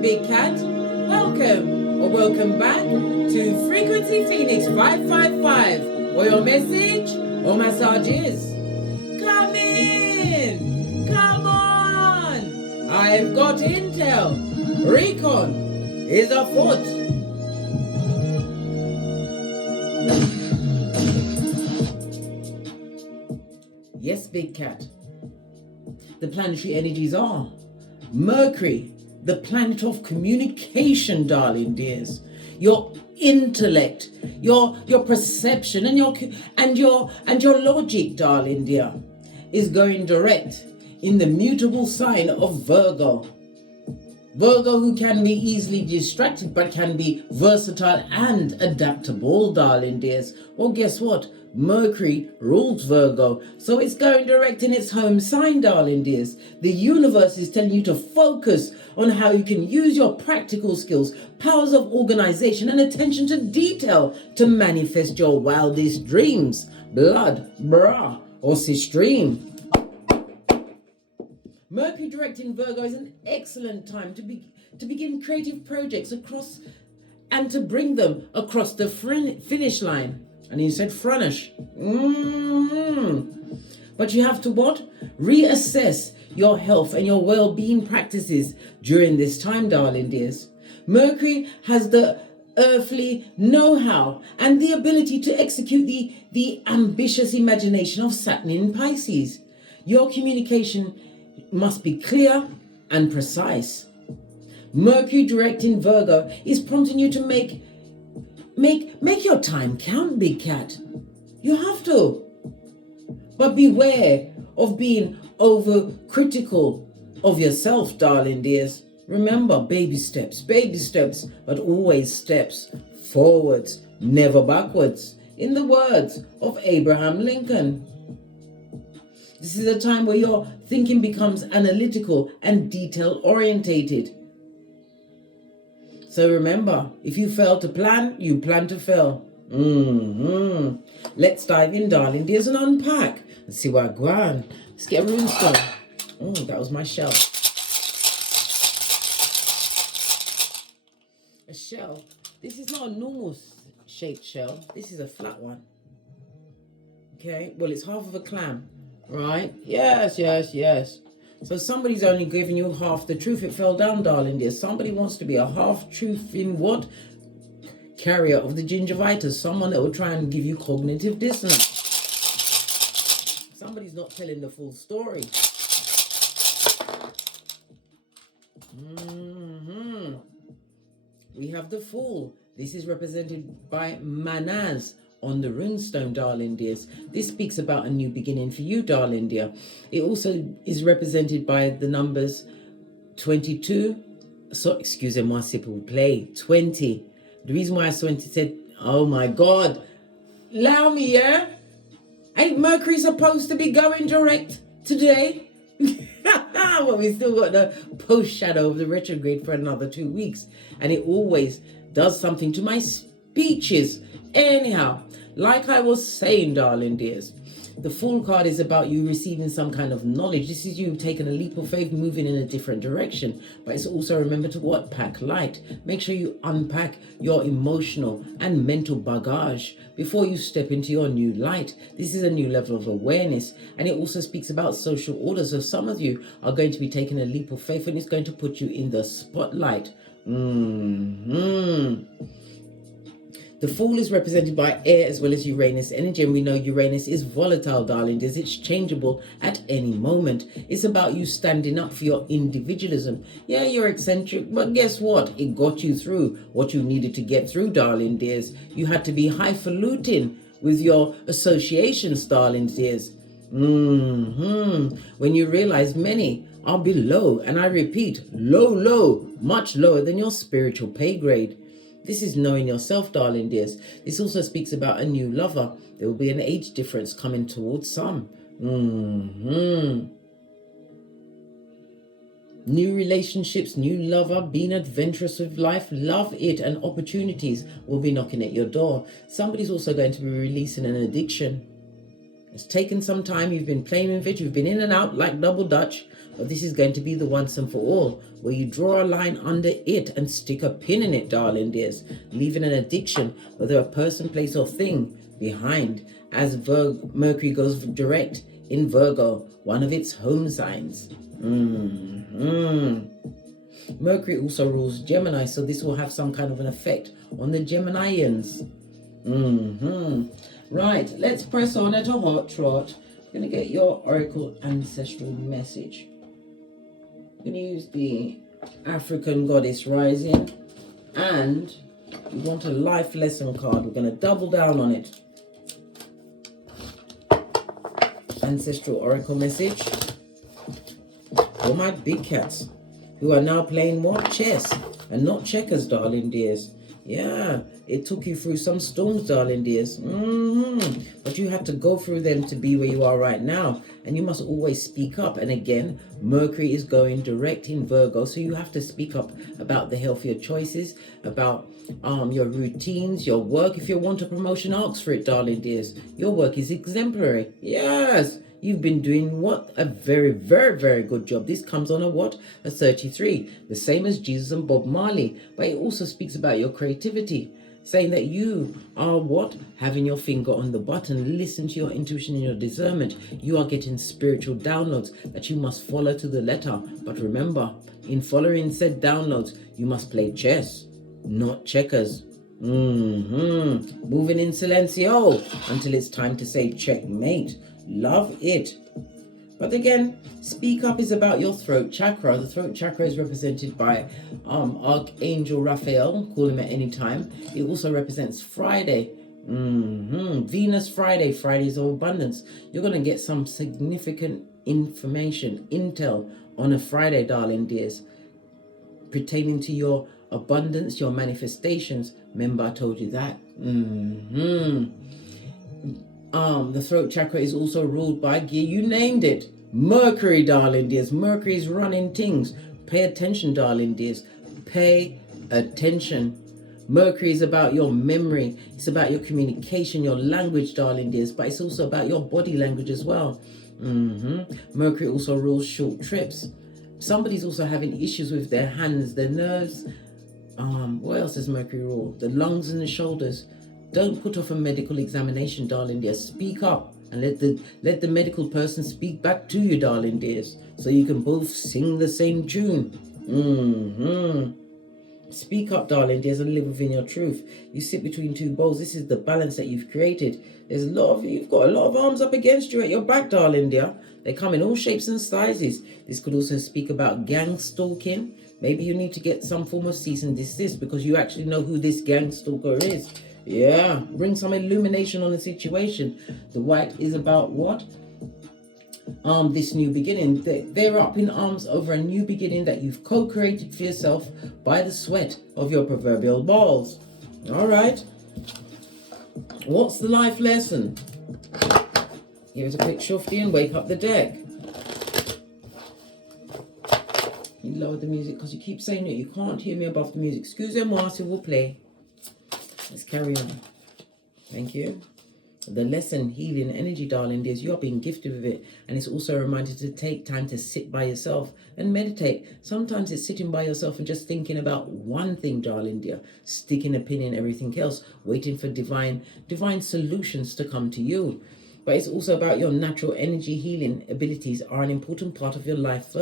Big Cat. Welcome or welcome back to Frequency Phoenix 555, where your message or massage is. Come in! Come on! I've got intel. Recon is afoot. Yes, Big Cat. The planetary energies are Mercury, the planet of communication, darling dears. Your intellect, your perception, and your logic, darling dear, is going direct in the mutable sign of Virgo. Virgo, who can be easily distracted but can be versatile and adaptable, darling dears. Well, guess what? Mercury rules Virgo, so it's going direct in its home sign, darling dears. The universe is telling you to focus on how you can use your practical skills, powers of organization, and attention to detail to manifest your wildest dreams. Blood, bra, or sis dream. Mercury direct in Virgo is an excellent time to begin creative projects across and to bring them across the finish line. And he said fronish. But you have to what? Reassess your health and your well-being practices during this time, darling dears. Mercury has the earthly know-how and the ability to execute the ambitious imagination of Saturn in Pisces. Your communication must be clear and precise. Mercury direct in Virgo is prompting you to make your time count, Big Cat. You have to. But beware of being overcritical of yourself, darling dears. Remember, baby steps, but always steps forwards, never backwards. In the words of Abraham Lincoln. This is a time where your thinking becomes analytical and detail-orientated. So remember, if you fail to plan, you plan to fail. Let's dive in, darling dears, and unpack. Let's see where I go on. Let's get a runestone. Oh, that was my shell. A shell. This is not a normal shaped shell. This is a flat one. Okay, well, it's half of a clam, right? Yes. So somebody's only giving you half the truth. It fell down, darling dear. Somebody wants to be a half-truth in what? Carrier of the gingivitis. Someone that will try and give you cognitive dissonance. Somebody's not telling the full story. We have the Fool. This is represented by Manaz on the runestone, darling dears. This speaks about a new beginning for you, darling dear. It also is represented by the numbers 22. So, excusez-moi, s'il vous plaît, 20. The reason why I said, oh my God, allow me, yeah? Ain't Mercury supposed to be going direct today? Well, we still got the post shadow of the retrograde for another 2 weeks, and it always does something to my speeches. Anyhow, like I was saying, darling dears, the Fool card is about you receiving some kind of knowledge. This is you taking a leap of faith, moving in a different direction. But it's also, remember to what? Pack light. Make sure you unpack your emotional and mental baggage before you step into your new light. This is a new level of awareness. And it also speaks about social order. So some of you are going to be taking a leap of faith, and it's going to put you in the spotlight. The Fool is represented by air as well as Uranus energy, and we know Uranus is volatile, darling, as it's changeable at any moment. It's about you standing up for your individualism. Yeah, you're eccentric, but guess what? It got you through what you needed to get through, darling dears. You had to be highfalutin with your associations, darling dears. When you realize many are below, and I repeat, low, much lower than your spiritual pay grade. This is knowing yourself, darling dears. This also speaks about a new lover. There will be an age difference coming towards some. New relationships, new lover, being adventurous with life, love it, and opportunities will be knocking at your door. Somebody's also going to be releasing an addiction. It's taken some time. You've been playing with it. You've been in and out like double dutch. but this is going to be the once and for all, where you draw a line under it and stick a pin in it, darling dears, leaving an addiction, whether a person, place, or thing, behind, as Mercury goes direct in Virgo, one of its home signs. Mercury also rules Gemini, so this will have some kind of an effect on the Geminians. Right, let's press on at a hot trot. I'm going to get your Oracle Ancestral message. I'm going to use the African Goddess Rising, and you want a life lesson card. We're going to double down on it. Ancestral Oracle message for my big cats who are now playing what? Chess and not checkers, darling dears. Yeah, it took you through some storms, darling dears. But you had to go through them to be where you are right now. And you must always speak up. And again, Mercury is going direct in Virgo. So you have to speak up about the healthier choices, about your routines, your work. If you want a promotion, ask for it, darling dears. Your work is exemplary. Yes. You've been doing what? A very, very, very good job. This comes on a what? A 33. The same as Jesus and Bob Marley. But it also speaks about your creativity. Saying that you are what? Having your finger on the button. Listen to your intuition and your discernment. You are getting spiritual downloads that you must follow to the letter. But remember, in following said downloads, you must play chess, not checkers. Moving in silencio until it's time to say checkmate. Love it. But again, speak up is about your throat chakra. The throat chakra is represented by Archangel Raphael. Call him at any time. It also represents Friday. Venus Friday. Fridays of abundance. You're going to get some significant information, intel on a Friday, darling dears, pertaining to your abundance, your manifestations. Remember I told you that. The throat chakra is also ruled by, you named it, Mercury, darling dears. Mercury is running things. Pay attention, darling dears. Pay attention. Mercury is about your memory. It's about your communication, your language, darling dears. But it's also about your body language as well. Mercury also rules short trips. Somebody's also having issues with their hands, their nerves. What else does Mercury rule? The lungs and the shoulders. Don't put off a medical examination, darling dears. Speak up and let the medical person speak back to you, darling dears, so you can both sing the same tune. Speak up, darling dears, and live within your truth. You sit between two bowls. This is the balance that you've created. You've got a lot of arms up against you at your back, darling dear. They come in all shapes and sizes. This could also speak about gang stalking. Maybe you need to get some form of cease and desist because you actually know who this gang stalker is. Yeah, bring some illumination on the situation. The white is about what? This new beginning. They're up in arms over a new beginning that you've co-created for yourself by the sweat of your proverbial balls. All right. What's the life lesson? Give it a quick shufty and wake up the deck. You lower the music because you keep saying that you can't hear me above the music. Excusez-moi, s'il vous plaît. Let's carry on. Thank you. The lesson, healing energy, darling dears, you are being gifted with it. And it's also a reminder to take time to sit by yourself and meditate. Sometimes it's sitting by yourself and just thinking about one thing, darling dear, sticking a pin in everything else, waiting for divine solutions to come to you. But it's also about your natural energy healing abilities are an important part of your life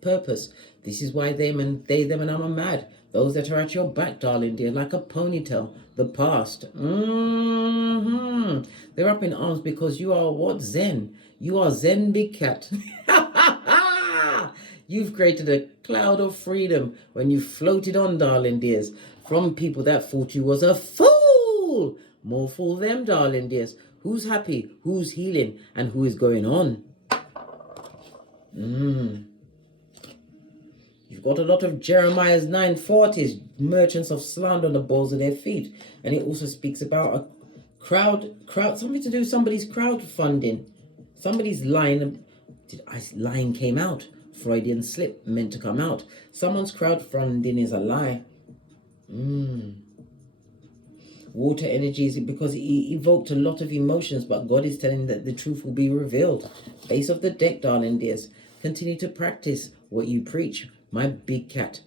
purpose. This is why they, them, and I'm are mad. Those that are at your back, darling dear, like a ponytail, the past. They're up in arms because you are what? Zen. You are Zen, big cat. You've created a cloud of freedom when you floated on, darling dears, from people that thought you was a fool. More fool them, darling dears. Who's happy? Who's healing? And who is going on? You've got a lot of Jeremiah's 940s, merchants of slander on the balls of their feet. And it also speaks about a crowd, something to do with somebody's crowdfunding. Somebody's line came out. Freudian slip meant to come out. Someone's crowdfunding is a lie. Water energy is because it evoked a lot of emotions, but God is telling that the truth will be revealed. Base of the deck, darling dears. Continue to practice what you preach, my big cat.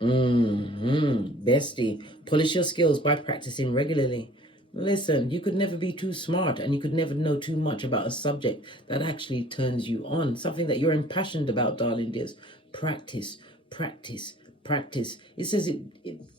Bestie, polish your skills by practicing regularly. Listen, you could never be too smart, and you could never know too much about a subject that actually turns you on, something that you're impassioned about, darling dears. Practice, practice, practice. It says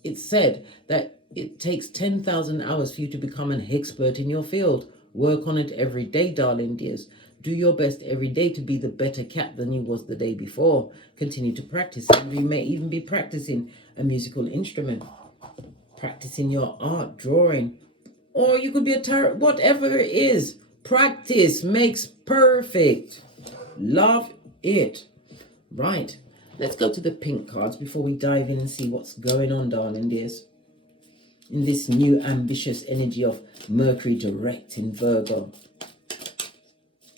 it said that it takes 10,000 hours for you to become an expert in your field. Work on it every day, darling dears. Do your best every day to be the better cat than you was the day before. Continue to practice. You may even be practicing a musical instrument, practicing your art, drawing, or you could be a tarot, whatever it is. Practice makes perfect. Love it. Right. Let's go to the pink cards before we dive in and see what's going on, darling dears. In this new ambitious energy of Mercury direct in Virgo.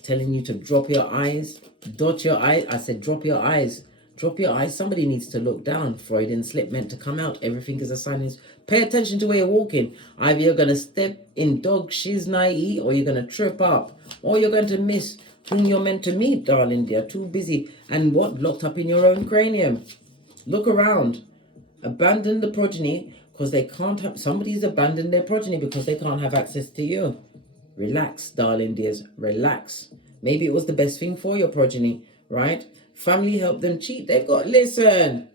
Telling you to drop your eyes, dot your eyes. I said drop your eyes. Drop your eyes. Somebody needs to look down. Freudian slip meant to come out. Everything is a sign. Pay attention to where you're walking. Either you're going to step in dog shiznai, or you're going to trip up, or you're going to miss whom you're meant to meet, darling dear. Too busy and what? Locked up in your own cranium. Look around. Abandon the progeny because they can't have... Somebody's abandoned their progeny because they can't have access to you. Relax, darling dears. Relax. Maybe it was the best thing for your progeny, right? Family helped them cheat. They've got... Listen.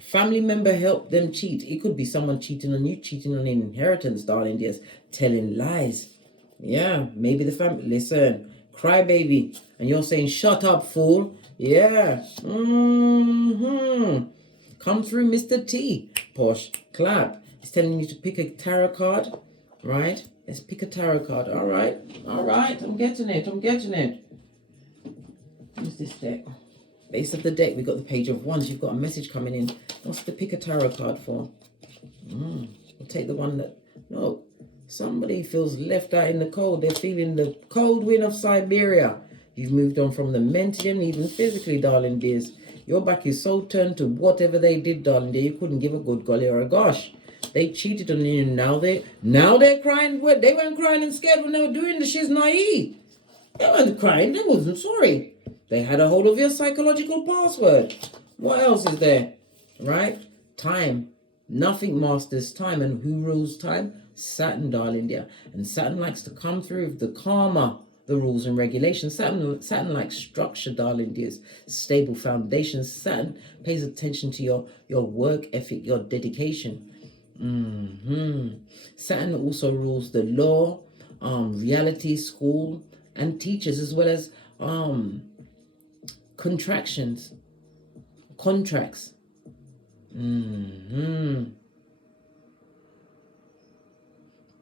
Family member helped them cheat. It could be someone cheating on you, cheating on inheritance, darling dears. Telling lies. Yeah, maybe the family... Listen. Cry baby. And you're saying, shut up, fool. Yeah. Come through, Mr. T. Posh. Clap. He's telling you to pick a tarot card. Right? Let's pick a tarot card. All right. All right. I'm getting it. I'm getting it. What's this deck? Base of the deck. We've got the Page of Wands. You've got a message coming in. What's the pick a tarot card for? We'll take the one that... No. Somebody feels left out in the cold. They're feeling the cold wind of Siberia. You've moved on from the mental, even physically, darling dears. Your back is so turned to whatever they did, darling dear. You couldn't give a good golly or a gosh. They cheated on you. Now they're crying. They weren't crying and scared when they were doing the shiznai. They weren't crying. They wasn't sorry. They had a hold of your psychological password. What else is there? Right? Time. Nothing masters time. And who rules time? Saturn, darling dear. And Saturn likes to come through with the karma, the rules and regulations. Saturn likes structure, darling dears. Stable foundations. Saturn pays attention to your work ethic, your dedication. Saturn also rules the law, reality, school, and teachers, as well as contracts.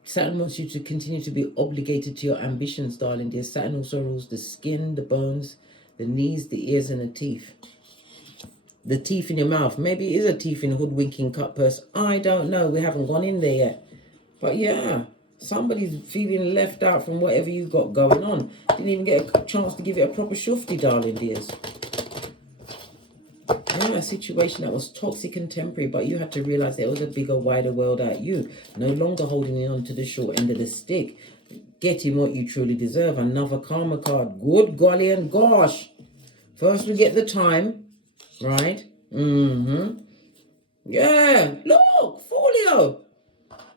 Saturn wants you to continue to be obligated to your ambitions, darling dear. Saturn also rules the skin, the bones, the knees, the ears, and the teeth. The teeth in your mouth. Maybe it is a teeth in hoodwinking cut purse. I don't know. We haven't gone in there yet. But yeah, somebody's feeling left out from whatever you've got going on. Didn't even get a chance to give it a proper shufti, darling dears. Yeah, a situation that was toxic and temporary, but you had to realize there was a bigger, wider world at you. No longer holding on to the short end of the stick. Getting what you truly deserve. Another karma card. Good golly and gosh. First we get the time. Right? Yeah. Look, folio.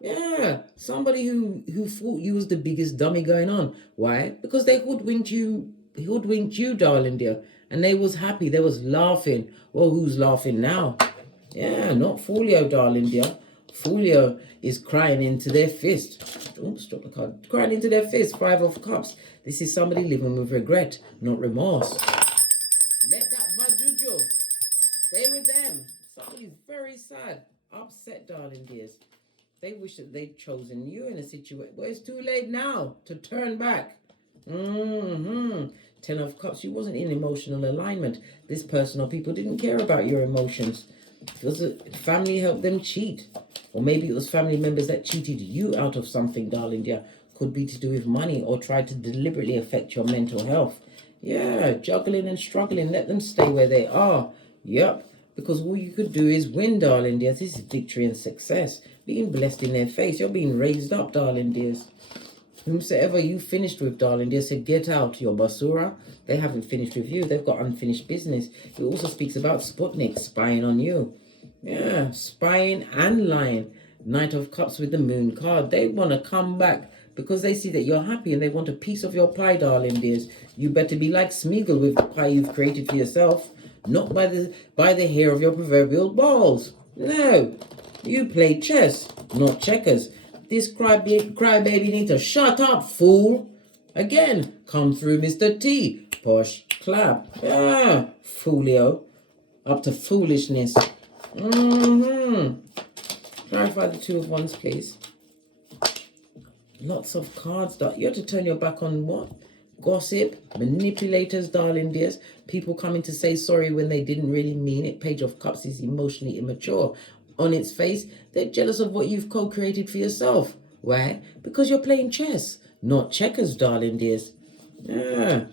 Yeah. Somebody who thought you was the biggest dummy going on. Why? Because they hoodwinked you, darling dear. And they was happy. They was laughing. Well, who's laughing now? Yeah, not folio, darling dear. Folio is crying into their fist. Oops, drop the card. Crying into their fist. 5 of Cups. This is somebody living with regret, not remorse. Let that vajuju. Stay with them. Somebody's very sad, upset, darling dears. They wish that they'd chosen you in a situation. Well, it's too late now to turn back. 10 of Cups. You wasn't in emotional alignment. This person or people didn't care about your emotions. It was family helped them cheat. Or maybe it was family members that cheated you out of something, darling dear. Could be to do with money or tried to deliberately affect your mental health. Yeah, juggling and struggling. Let them stay where they are. Yep, because all you could do is win, darling dears. This is victory and success. Being blessed in their face. You're being raised up, darling dears. Whomsoever you finished with, darling, they said, get out. Your basura, they haven't finished with you. They've got unfinished business. It also speaks about Sputnik spying on you. Yeah, spying and lying. Knight of Cups with the Moon card. They want to come back because they see that you're happy and they want a piece of your pie, darling dears. You better be like Smeagol with the pie you've created for yourself, not by the hair of your proverbial balls. No, you play chess, not checkers. This crybaby needs to shut up, fool. Again, come through, Mr. T. Posh clap. Ah, foolio. Up to foolishness. Clarify the Two of Wands, please. Lots of cards. You have to turn your back on what? Gossip, manipulators, darling dears. People coming to say sorry when they didn't really mean it. Page of Cups is emotionally immature. On its face, they're jealous of what you've co-created for yourself. Why? Because you're playing chess, not checkers, darling dears. Ah.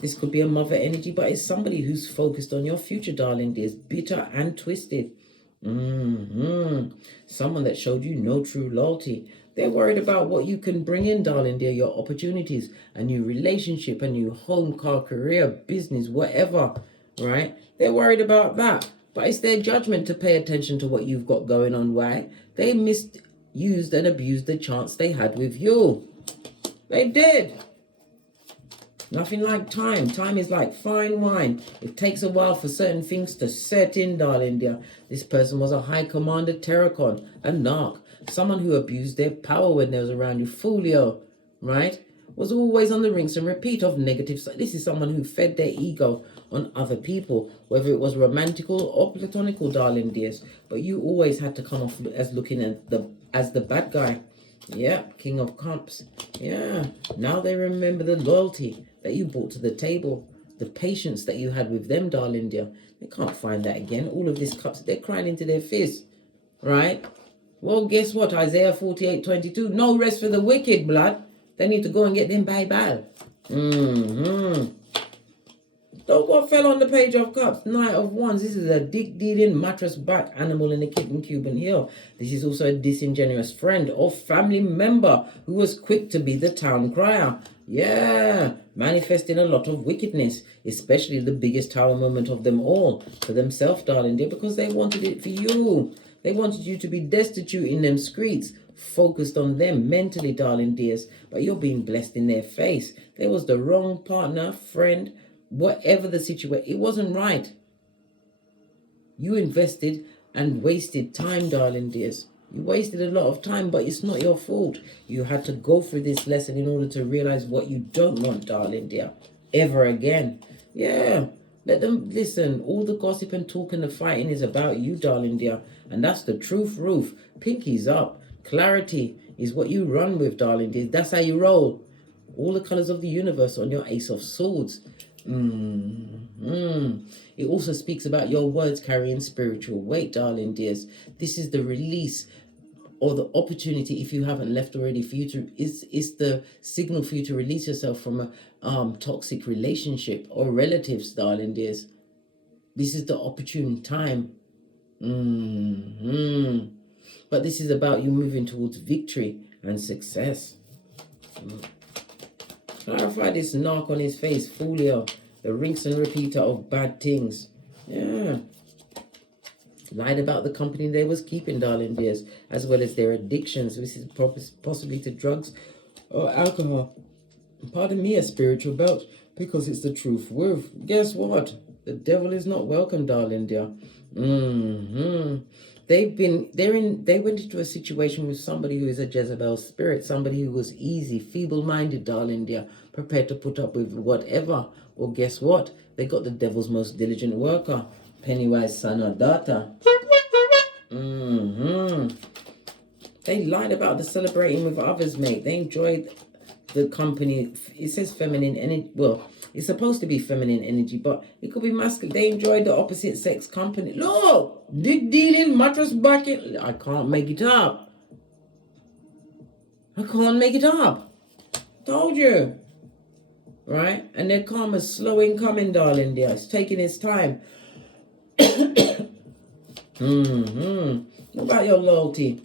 This could be a mother energy, but it's somebody who's focused on your future, darling dears. Bitter and twisted. Someone that showed you no true loyalty. They're worried about what you can bring in, darling dear, your opportunities, a new relationship, a new home, car, career, business, whatever, right? They're worried about that. But it's their judgment to pay attention to what you've got going on. Why? They misused and abused the chance they had with you. They did. Nothing like time. Time is like fine wine. It takes a while for certain things to set in, darling dear. This person was a high commander terracon, a narc, someone who abused their power when they was around you. Folio, right? Was always on the rinse and repeat of negative. This is someone who fed their ego on other people, whether it was romantical or platonical, darling dears. But you always had to come off as looking at as the bad guy. Yeah, King of Cups. Yeah, now they remember the loyalty that you brought to the table, the patience that you had with them, darling dear. They can't find that again. All of these cups, they're crying into their fist, right? Well, guess what? Isaiah 48:22. No rest for the wicked, blood. They need to go and get them bye-bye. Look what fell on the Page of Cups. Knight of Wands. This is a dick-dealing, mattress-back animal in the kitten Cuban hill. This is also a disingenuous friend or family member who was quick to be the town crier. Yeah, manifesting a lot of wickedness, especially the biggest tower moment of them all, for themselves, darling dear, because they wanted it for you. They wanted you to be destitute in them streets, focused on them mentally, darling dears, but you're being blessed in their face. There was the wrong partner, friend, whatever the situation, it wasn't right. You invested and wasted time, darling dears. You wasted a lot of time, but it's not your fault. You had to go through this lesson in order to realize what you don't want, darling dear, ever again. Yeah, let them listen. All the gossip and talk and the fighting is about you, darling dear, and that's the truth, Roof. Pinkies up. Clarity is what you run with, darling dear. That's how you roll. All the colors of the universe on your Ace of Swords. It also speaks about your words carrying spiritual weight, darling dears. This is the release or the opportunity, if you haven't left already, for you to, it's the signal for you to release yourself from a toxic relationship or relatives, darling dears. This is the opportune time. But this is about you moving towards victory and success. Clarify this knock on his face, Folio, the rinse and repeater of bad things. Yeah. Lied about the company they was keeping, darling dears, as well as their addictions. This is possibly to drugs or alcohol. Pardon me, a spiritual belch, because it's the truth. Guess what? The devil is not welcome, darling dear. They went into a situation with somebody who is a Jezebel spirit, somebody who was easy, feeble-minded, darling dear, prepared to put up with whatever. Well, guess what? They got the devil's most diligent worker, Pennywise son or daughter. They lied about the celebrating with others, mate. They enjoyed the company. It says feminine energy. Well, it's supposed to be feminine energy, but it could be masculine. They enjoyed the opposite sex company. Look, dick dealing, mattress backing. I can't make it up. I can't make it up. Told you. Right? And their karma's slow in coming, darling dear. It's taking its time. What about your loyalty?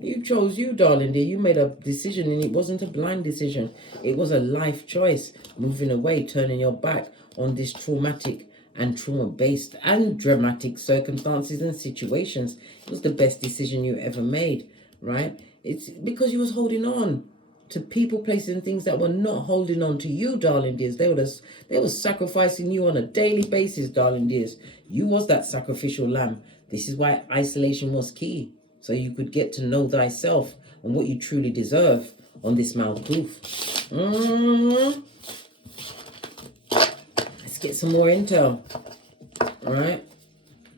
You chose you, darling dear. You made a decision, and it wasn't a blind decision. It was a life choice. Moving away, turning your back on this traumatic and trauma-based and dramatic circumstances and situations. It was the best decision you ever made, right? It's because you was holding on to people, places, and things that were not holding on to you, darling dears. They were sacrificing you on a daily basis, darling dears. You was that sacrificial lamb. This is why isolation was key, so you could get to know thyself and what you truly deserve on this Malkuth. Let's get some more intel, all right?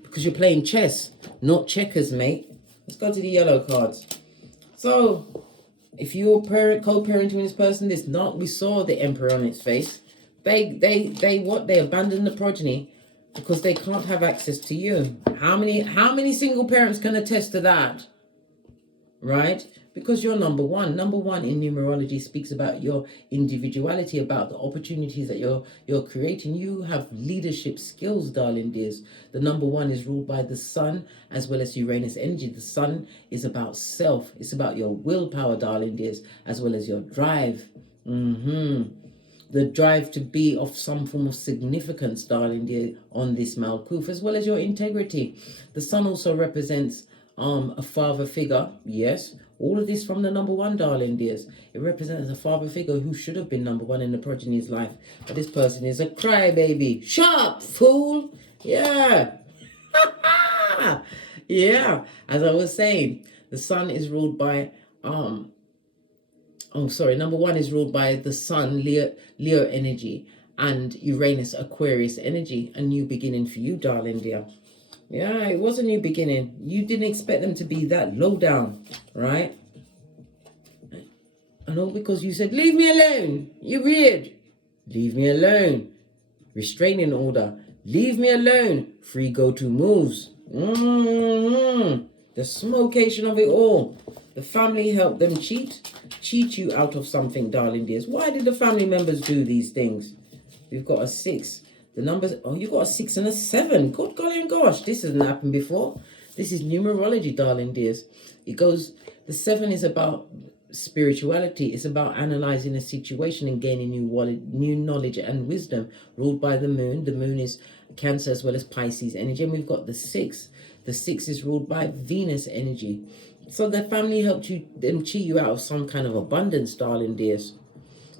Because you're playing chess, not checkers, mate. Let's go to the yellow cards. So, if you're co-parenting with this person, we saw the Emperor on its face. They abandon the progeny because they can't have access to you. How many single parents can attest to that? Right? Because you're number one. Number one in numerology speaks about your individuality, about the opportunities that you're creating. You have leadership skills, darling dears. The number one is ruled by the sun as well as Uranus energy. The sun is about self. It's about your willpower, darling dears, as well as your drive. The drive to be of some form of significance, darling dear, on this Malkuth, as well as your integrity. The sun also represents a father figure. Yes, all of this from the number one, darling dears. It represents a father figure who should have been number one in the progeny's life, but this person is a crybaby. Shut up, fool. Yeah. Yeah, as I was saying, the sun is ruled by number one is ruled by the sun, Leo energy, and Uranus, Aquarius energy. A new beginning for you, darling dear. Yeah, it was a new beginning. You didn't expect them to be that low down, right? And all because you said, leave me alone. You're weird. Leave me alone. Restraining order. Leave me alone. Free go-to moves. The smokeation of it all. The family helped them cheat you out of something, darling dears. Why did the family members do these things? We've got a 6. The numbers, you got a 6 and a 7. Good golly and gosh, this hasn't happened before. This is numerology, darling dears. It goes, the 7 is about spirituality. It's about analyzing a situation and gaining new knowledge and wisdom, ruled by the moon. The moon is Cancer as well as Pisces energy. And we've got the 6. The 6 is ruled by Venus energy. So the family helped them cheat you out of some kind of abundance, darling dears.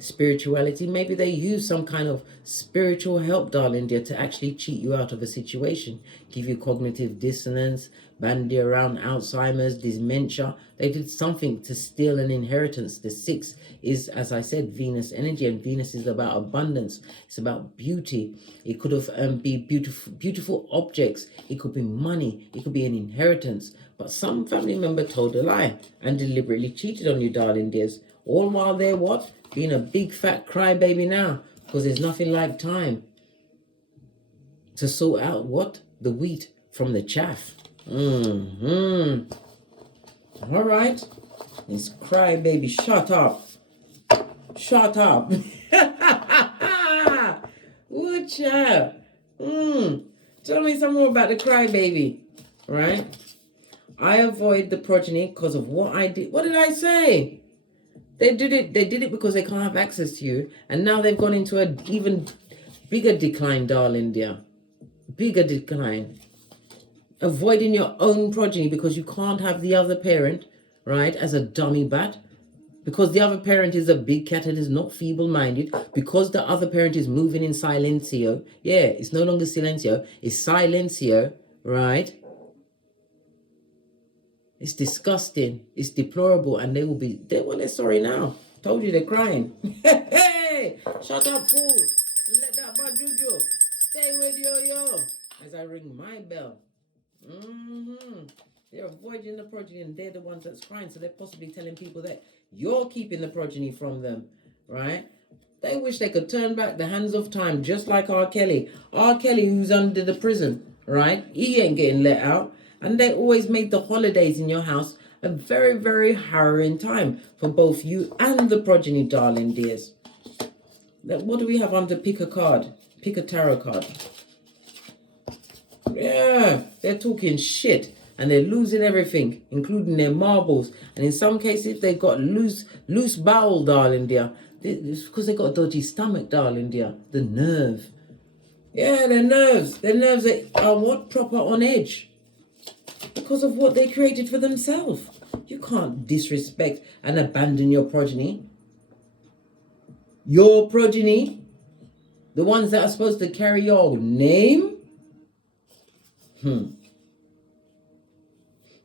Spirituality, maybe they use some kind of spiritual help, darling dear, to actually cheat you out of a situation, give you cognitive dissonance, bandy around Alzheimer's, dementia. They did something to steal an inheritance. The 6 is, as I said, Venus energy, and Venus is about abundance. It's about beauty. It could have be beautiful objects. It could be money. It could be an inheritance. But some family member told a lie and deliberately cheated on you, darling dears. All while they're what? Being a big fat crybaby now. Because there's nothing like time to sort out what? The wheat from the chaff. All right. This crybaby, shut up. Shut up. Good child. Tell me some more about the crybaby. Right? I avoid the progeny because of what I did. What did I say? They did it because they can't have access to you. And now they've gone into an even bigger decline, darling dear. Bigger decline. Avoiding your own progeny because you can't have the other parent, right, as a dummy bat. Because the other parent is a big cat and is not feeble-minded. Because the other parent is moving in silencio. Yeah, it's no longer silencio. It's silencio, right? It's disgusting. It's deplorable. And they're sorry now. Told you they're crying. Hey, shut up, fool. Let that bad juju stay with yo. As I ring my bell. They're avoiding the progeny and they're the ones that's crying. So they're possibly telling people that you're keeping the progeny from them, right? They wish they could turn back the hands of time, just like R. Kelly. R. Kelly, who's under the prison, right? He ain't getting let out. And they always make the holidays in your house a very, very harrowing time for both you and the progeny, darling dears. What do we have under pick a card? Pick a tarot card. Yeah, they're talking shit. and they're losing everything, including their marbles. And in some cases, they've got loose bowel, darling dear. It's because they got a dodgy stomach, darling dear. The nerve. Yeah, their nerves. Their nerves are what? Proper on edge. Because of what they created for themselves. You can't disrespect and abandon your progeny. Your progeny. The ones that are supposed to carry your name.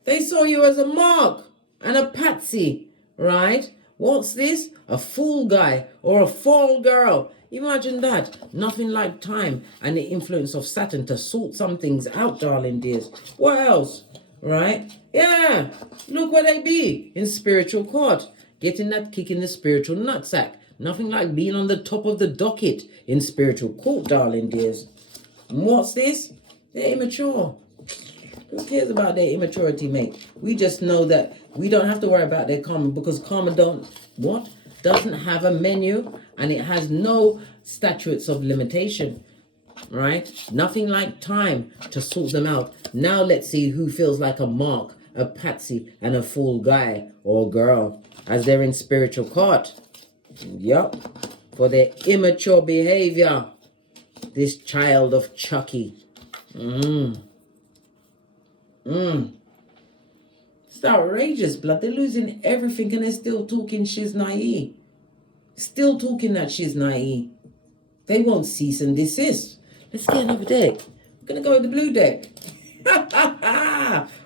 They saw you as a mark and a patsy, right? What's this? A fool guy or a fall girl. Imagine that. Nothing like time and the influence of Saturn to sort some things out, darling dears. What else? Right? Yeah. Look where they be in spiritual court. Getting that kick in the spiritual nutsack. Nothing like being on the top of the docket in spiritual court, darling dears. And what's this? They're immature. Who cares about their immaturity, mate? We just know that we don't have to worry about their karma because karma doesn't have a menu and it has no statutes of limitation, right? Nothing like time to sort them out. Now let's see who feels like a mark, a patsy, and a fool guy or girl as they're in spiritual court. Yup, for their immature behavior. This child of Chucky. It's outrageous, blood. They're losing everything and they're still talking shiznai. Still talking that shiznai. They won't cease and desist. Let's get another deck. I'm going to go with the blue deck.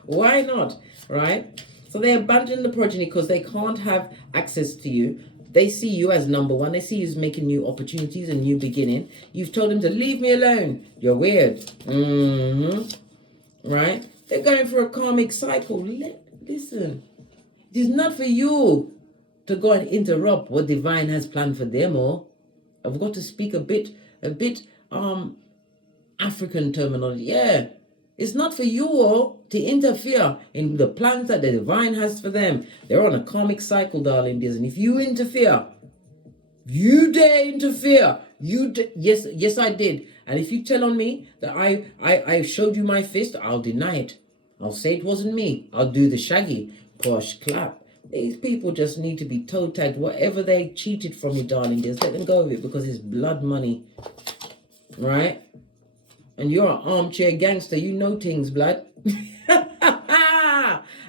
Why not? Right? So they abandon the progeny because they can't have access to you. They see you as number one. They see you as making new opportunities, a new beginning. You've told them to leave me alone. You're weird. Right? They're going for a karmic cycle. Listen. It is not for you to go and interrupt what divine has planned for them. Or I've got to speak a bit African terminology. Yeah. It's not for you all to interfere in the plans that the divine has for them. They're on a karmic cycle, darling dears. And if you interfere, you dare interfere. Yes, I did. And if you tell on me that I showed you my fist, I'll deny it. I'll say it wasn't me. I'll do the shaggy, posh clap. These people just need to be toe tagged. Whatever they cheated from you, darling dears, let them go with it because it's blood money. Right? And you're an armchair gangster. You know things, blood.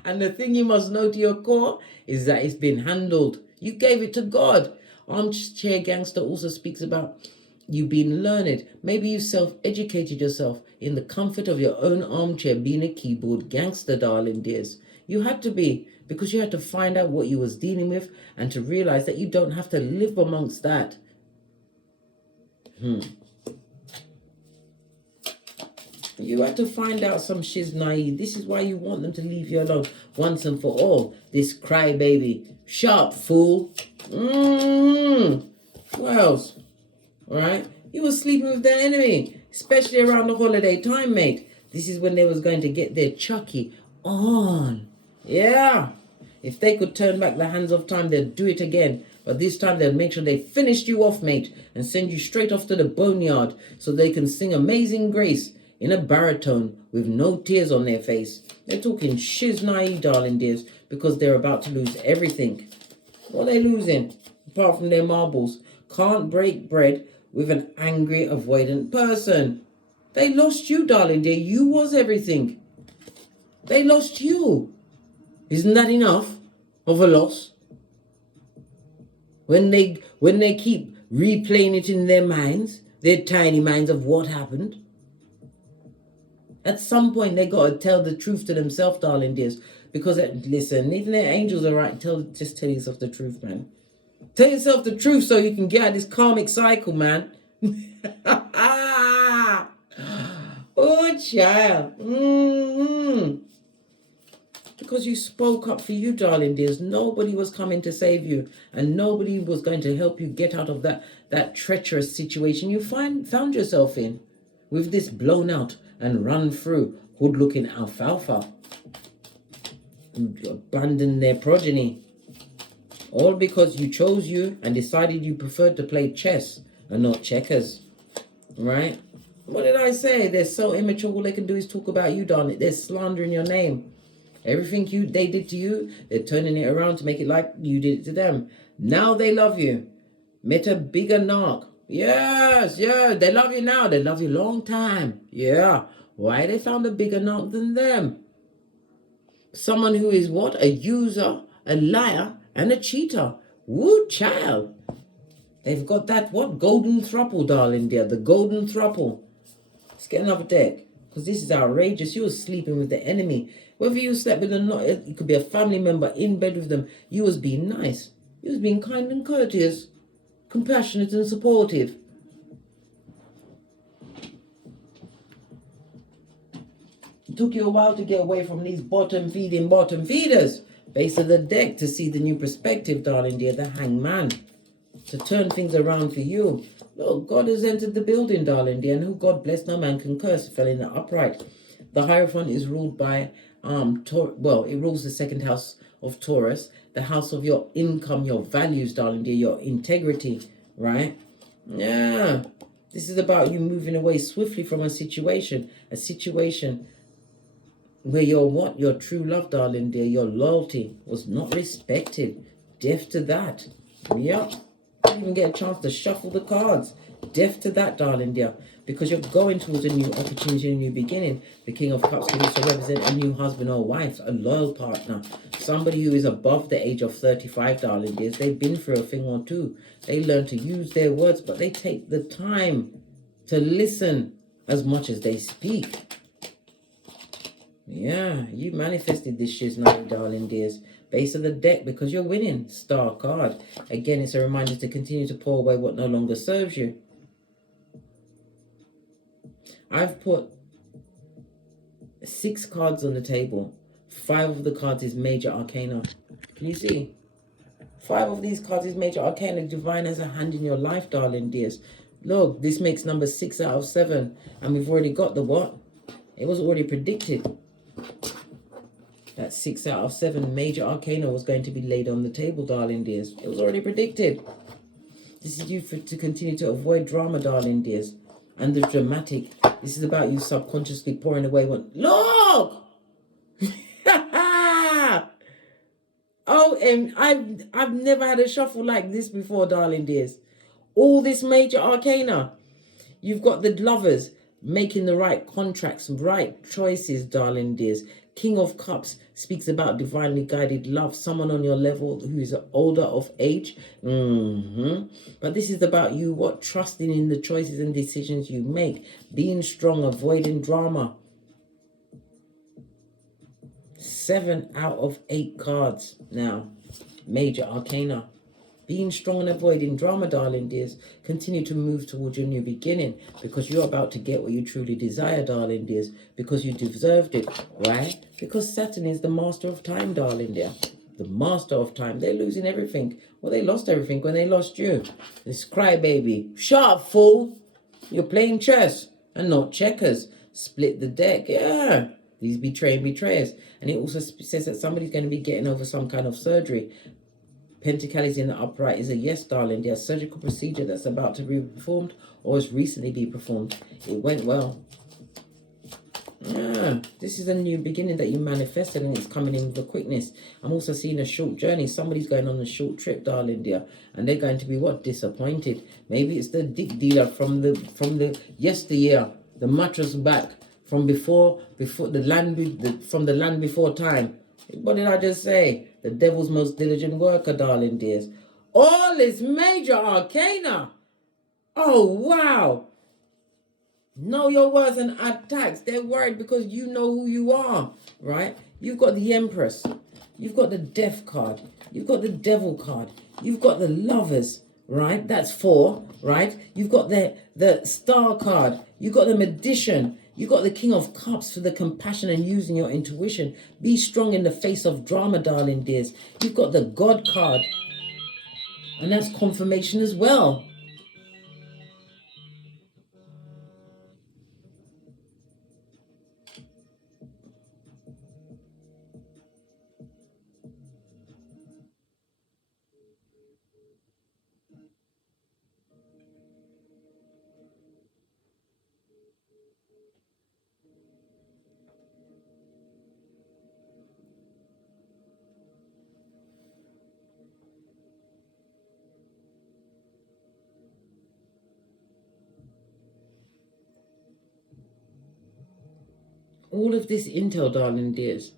And the thing you must know to your core is that it's been handled. You gave it to God. Armchair gangster also speaks about you being learned. Maybe you self-educated yourself in the comfort of your own armchair, being a keyboard gangster, darling dears. You had to be, because you had to find out what you was dealing with and to realize that you don't have to live amongst that. You had to find out some shiznai. This is why you want them to leave you alone once and for all. This crybaby. Sharp fool. What else? Alright? You were sleeping with their enemy. Especially around the holiday time, mate. This is when they was going to get their Chucky on. Yeah. If they could turn back the hands of time, they'd do it again. But this time they'll make sure they finished you off, mate. And send you straight off to the boneyard so they can sing Amazing Grace in a baritone with no tears on their face. They're talking shiznai, darling dears, because they're about to lose everything. What are they losing? Apart from their marbles. Can't break bread with an angry, avoidant person. They lost you, darling dear. You was everything. They lost you. Isn't that enough of a loss? When they keep replaying it in their minds, their tiny minds of what happened. At some point, they got to tell the truth to themselves, darling dears. Because, listen, even their angels are right. Just tell yourself the truth, man. Tell yourself the truth so you can get out of this karmic cycle, man. Oh, child. Because you spoke up for you, darling dears. Nobody was coming to save you. And nobody was going to help you get out of that treacherous situation you found yourself in. With this blown out and run through hood-looking alfalfa. You abandoned their progeny. All because you chose you and decided you preferred to play chess and not checkers. Right? What did I say? They're so immature. All they can do is talk about you, darling. They're slandering your name. Everything they did to you, they're turning it around to make it like you did it to them. Now they love you. Met a bigger knock. Yes, yeah, they love you now. They love you long time. Yeah. Why they found a bigger knock than them? Someone who is what? A user, a liar, and a cheater. Woo, child. They've got that what? Golden thruple, darling dear. The golden thruple. Let's get another deck. Because this is outrageous. You were sleeping with the enemy. Whether you slept with them or not, it could be a family member in bed with them. You was being nice. You was being kind and courteous. Compassionate and supportive. It took you a while to get away from these bottom feeders. Base of the deck to see the new perspective, darling dear, the hangman. To turn things around for you. Look, God has entered the building, darling dear, and who God bless, no man can curse. It fell in the upright. The Hierophant is ruled by, it rules the second house of Taurus, the house of your income, your values, darling dear, your integrity, right? Yeah. This is about you moving away swiftly from a situation where your true love, darling dear, your loyalty was not respected. Deaf to that. Yep. Didn't even get a chance to shuffle the cards. Deaf to that, darling dear, because you're going towards a new opportunity, a new beginning. The King of Cups can also represent a new husband or wife, a loyal partner, somebody who is above the age of 35, darling dears. They've been through a thing or two. They learn to use their words, but they take the time to listen as much as they speak. Yeah, you manifested this shiznai, darling dears. Base of the deck, because you're winning. Star card. Again, it's a reminder to continue to pour away what no longer serves you. I've put 6 cards on the table. 5 of the cards is major arcana. Can you see? 5 of these cards is major arcana. Divine has a hand in your life, darling dears. Look, this makes number 6 out of 7. And we've already got the what? It was already predicted. That 6 out of 7 major arcana was going to be laid on the table, darling dears. It was already predicted. This is you to continue to avoid drama, darling dears. And the dramatic. This is about you subconsciously pouring away one. Look! Oh, and I've never had a shuffle like this before, darling dears. All this major arcana. You've got the lovers making the right contracts, right choices, darling dears. King of Cups speaks about divinely guided love, someone on your level who is older of age. But this is about you, what? Trusting in the choices and decisions you make. Being strong, avoiding drama. 7 out of 8 cards now. Major arcana. Being strong and avoiding drama, darling dears. Continue to move towards your new beginning, because you're about to get what you truly desire, darling dears, because you deserved it. Why? Because Saturn is the master of time, darling dear. The master of time. They're losing everything. Well, they lost everything when they lost you. This crybaby. Shut up, fool. You're playing chess and not checkers. Split the deck. Yeah. These betraying betrayers. And it also says that somebody's going to be getting over some kind of surgery. Pentacles in the upright is a yes, darling. There's a surgical procedure that's about to be performed or has recently been performed. It went well. This is a new beginning that you manifested, and it's coming in with a quickness. I'm also seeing a short journey. Somebody's going on a short trip, darling dear, and they're going to be what? Disappointed. Maybe it's the dick dealer from the yesteryear, the mattress back from before the land, from the land before time. What did I just say? The devil's most diligent worker, darling dears. All is major arcana. Oh, wow. Know your worth and add tax. They're worried because you know who you are, right? You've got the Empress. You've got the Death card. You've got the Devil card. You've got the Lovers, right? That's 4, right? You've got the Star card. You've got the Magician. You've got the King of Cups for the compassion and using your intuition. Be strong in the face of drama, darling dears. You've got the God card. And that's confirmation as well. All of this intel, darling dears.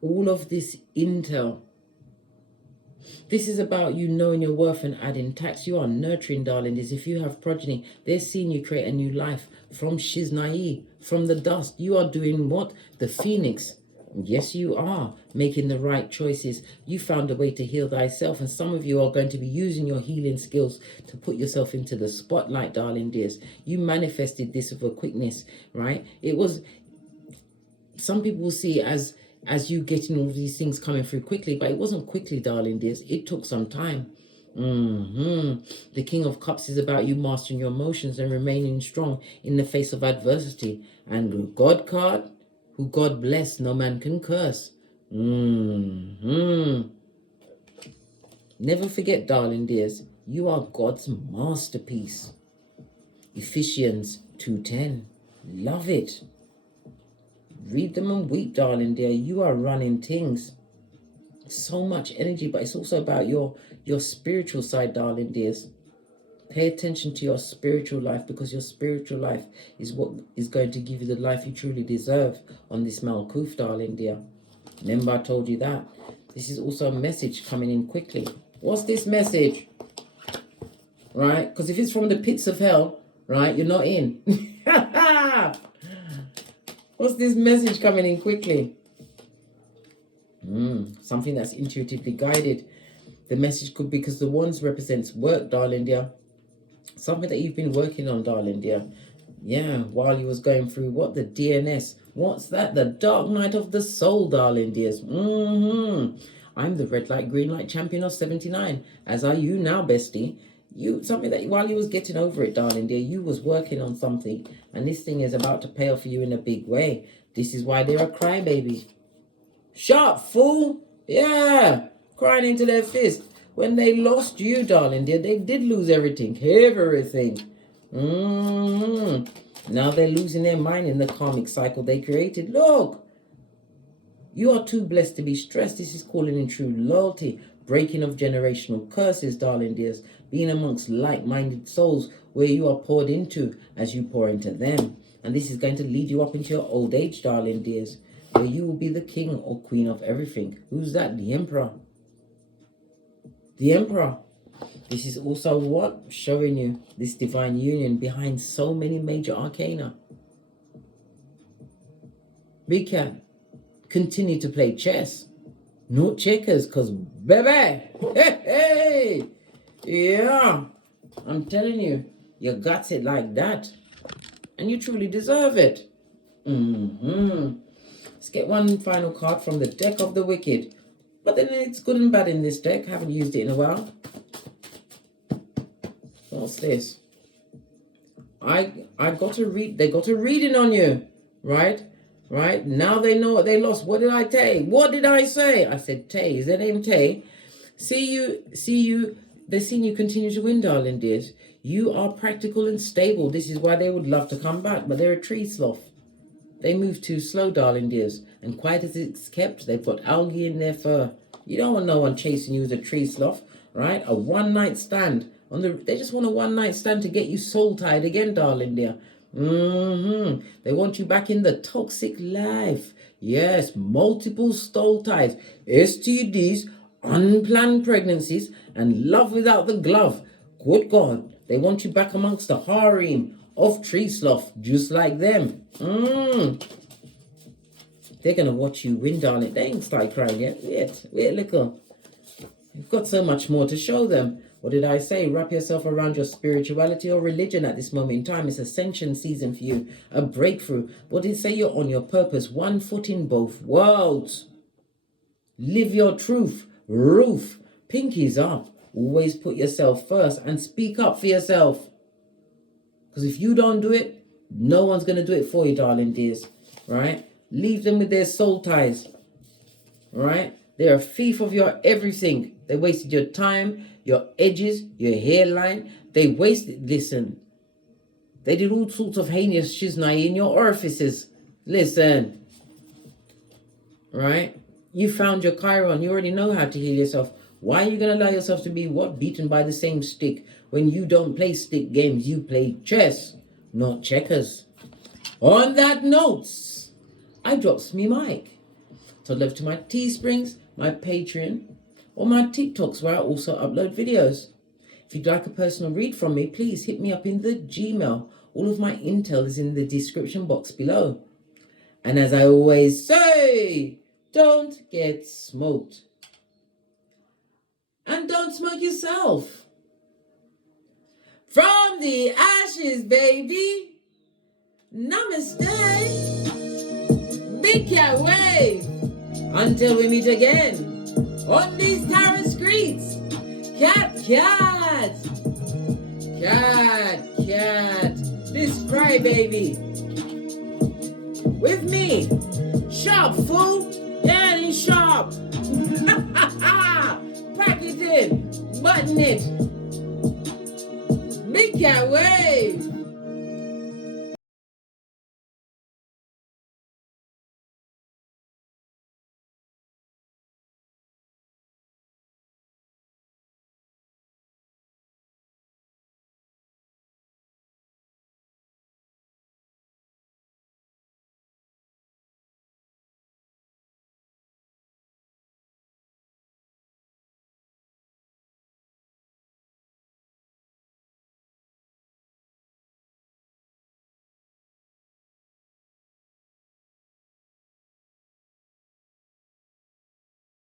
All of this intel. This is about you knowing your worth and adding tax. You are nurturing, darling dears. If you have progeny, they're seeing you create a new life from Shiznai, from the dust. You are doing what? The phoenix. Yes, you are making the right choices. You found a way to heal thyself, and some of you are going to be using your healing skills to put yourself into the spotlight, darling dears. You manifested this with a quickness, right? It was, some people will see it as you getting all these things coming through quickly, but it wasn't quickly, darling dears. It took some time. The King of Cups is about you mastering your emotions and remaining strong in the face of adversity. And the God card, who God bless, no man can curse. Never forget, darling dears, you are God's masterpiece. Ephesians 2:10. Love it. Read them and weep, darling dear. You are running things. So much energy, but it's also about your spiritual side, darling dears. Pay attention to your spiritual life, because your spiritual life is what is going to give you the life you truly deserve on this Malkuth, darling dear. Remember I told you that. This is also a message coming in quickly. What's this message? Right? Because if it's from the pits of hell, right, you're not in. What's this message coming in quickly? Something that's intuitively guided. The message could be, because the wands represents work, darling dear. Something that you've been working on, darling dear. Yeah, while you was going through what? The DNS. What's that? The dark night of the soul, darling dears. I'm the red light, green light champion of 79. As are you now, bestie. You, something that while you was getting over it, darling dear, you was working on something. And this thing is about to pay off for you in a big way. This is why they're a crybaby. Sharp fool. Yeah. Crying into their fist. When they lost you, darling dear, they did lose everything. Everything. Now they're losing their mind in the karmic cycle they created. Look. You are too blessed to be stressed. This is calling in true loyalty. Breaking of generational curses, darling dears. Being amongst like-minded souls where you are poured into as you pour into them. And this is going to lead you up into your old age, darling dears, where you will be the king or queen of everything. Who's that? The Emperor. The Emperor. This is also what? Showing you this divine union behind so many major arcana. We can continue to play chess, not checkers, because baby, hey, yeah, I'm telling you, you got it like that, and you truly deserve it. Let's get one final card from the deck of the wicked. But then it's good and bad in this deck. Haven't used it in a while. What's this? I got to read. They got a reading on you, right? Right? Now they know what they lost. What did I say? What did I say? I said Tay. Is their name Tay? See you. They're seeing you continue to win, darling dears. You are practical and stable. This is why they would love to come back, but they're a tree sloth. They move too slow, darling dears. And quiet as it's kept, they've got algae in their fur. You don't want no one chasing you as a tree sloth, right? A one-night stand. They just want a one-night stand to get you soul-tied again, darling dear. They want you back in the toxic life. Yes, multiple soul ties, STDs, unplanned pregnancies, and love without the glove. Good God, they want you back amongst the harem of tree sloth, just like them. They're gonna watch you win, darling. They ain't started crying yet. Wait, little. You've got so much more to show them. What did I say? Wrap yourself around your spirituality or religion at this moment in time. It's ascension season for you, a breakthrough. What did it say? You're on your purpose, one foot in both worlds. Live your truth. Roof. Pinkies up. Always put yourself first and speak up for yourself. Because if you don't do it, no one's going to do it for you, darling dears. Right? Leave them with their soul ties. Right? They're a thief of your everything. They wasted your time, your edges, your hairline. They wasted, listen. They did all sorts of heinous shiznai in your orifices. Listen. Right? You found your Chiron. You already know how to heal yourself. Why are you going to allow yourself to be, what, beaten by the same stick? When you don't play stick games, you play chess, not checkers. On that note, I drops me mic. So love to my Teesprings, my Patreon, or my TikToks where I also upload videos. If you'd like a personal read from me, please hit me up in the Gmail. All of my intel is in the description box below. And as I always say, don't get smoked. And don't smoke yourself. From the ashes, baby. Namaste. Big cat wave. Until we meet again on these tarot streets. Cat. This crybaby. With me. Sharp, fool. Yeah, he's sharp. Pack it in. Button it. Big cat wave.